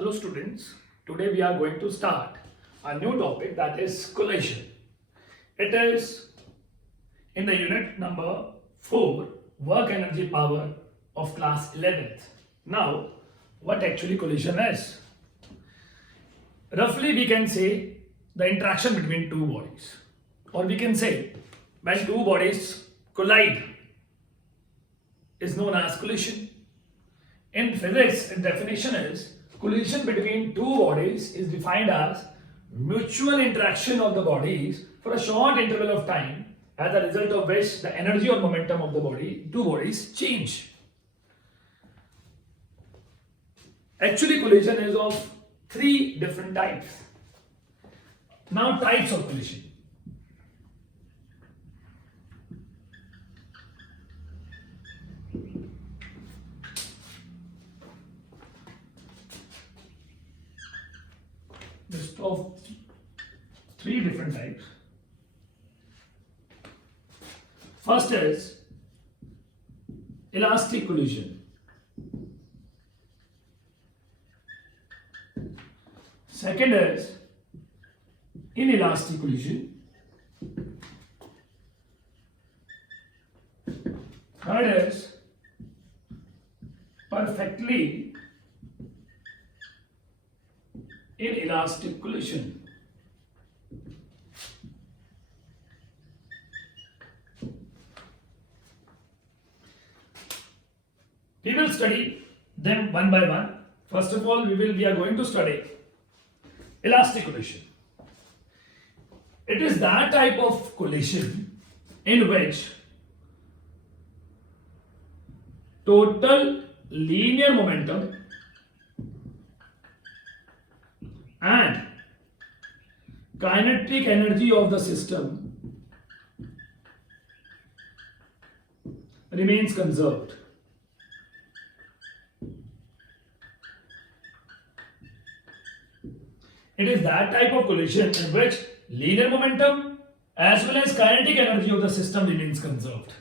Hello students, today we are going to start a new topic, that is collision. It is in the unit number 4, work energy power of class 11th. Now, what actually collision is? Roughly we can say the interaction between two bodies, or we can say when two bodies collide is known as collision. In physics, the definition is collision between two bodies is defined as mutual interaction of the bodies for a short interval of time, as a result of which the energy or momentum of the two bodies change. Actually, collision is of three different types. Now, types of collision. List of three different types. First is elastic collision. Second is inelastic collision. Third is perfectly inelastic collision. We will study them one by one. First of all, we are going to study elastic collision. It is that type of collision in which total linear momentum and kinetic energy of the system remains conserved. It is that type of collision in which linear momentum as well as kinetic energy of the system remains conserved.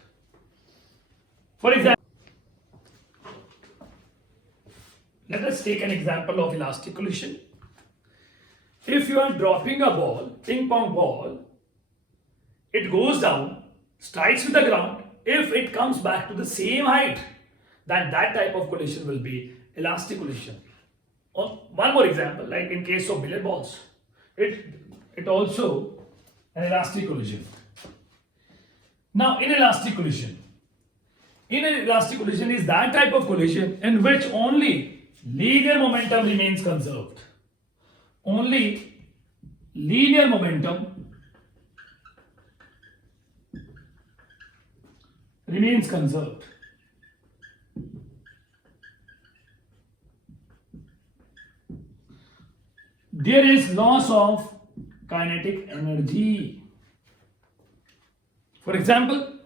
For example, let us take an example of elastic collision. If you are dropping a ball, ping pong ball, it goes down, strikes with the ground. If it comes back to the same height, then that type of collision will be elastic collision. Or one more example, like in case of billiard balls, it also an elastic collision. Now, inelastic collision. Inelastic collision is that type of collision in which only linear momentum remains conserved. Only linear momentum remains conserved. There is loss of kinetic energy. For example,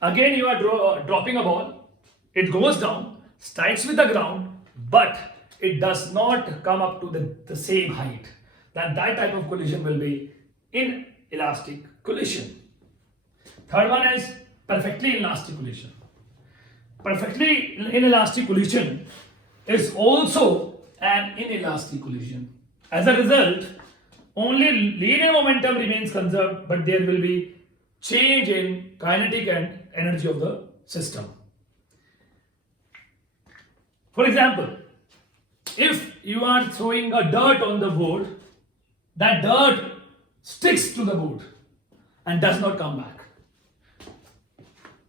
again you are dropping a ball, it goes down, strikes with the ground, but it does not come up to the same height. Then that type of collision will be inelastic collision. Third one is perfectly inelastic collision. Perfectly inelastic collision is also an inelastic collision. As a result, only linear momentum remains conserved, but there will be change in kinetic and energy of the system. For example, if you are throwing a dirt on the board, that dirt sticks to the board and does not come back.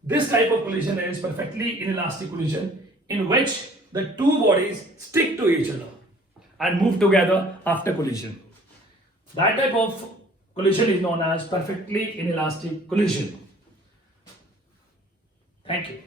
This type of collision is perfectly inelastic collision in which the two bodies stick to each other and move together after collision. That type of collision is known as perfectly inelastic collision. Thank you.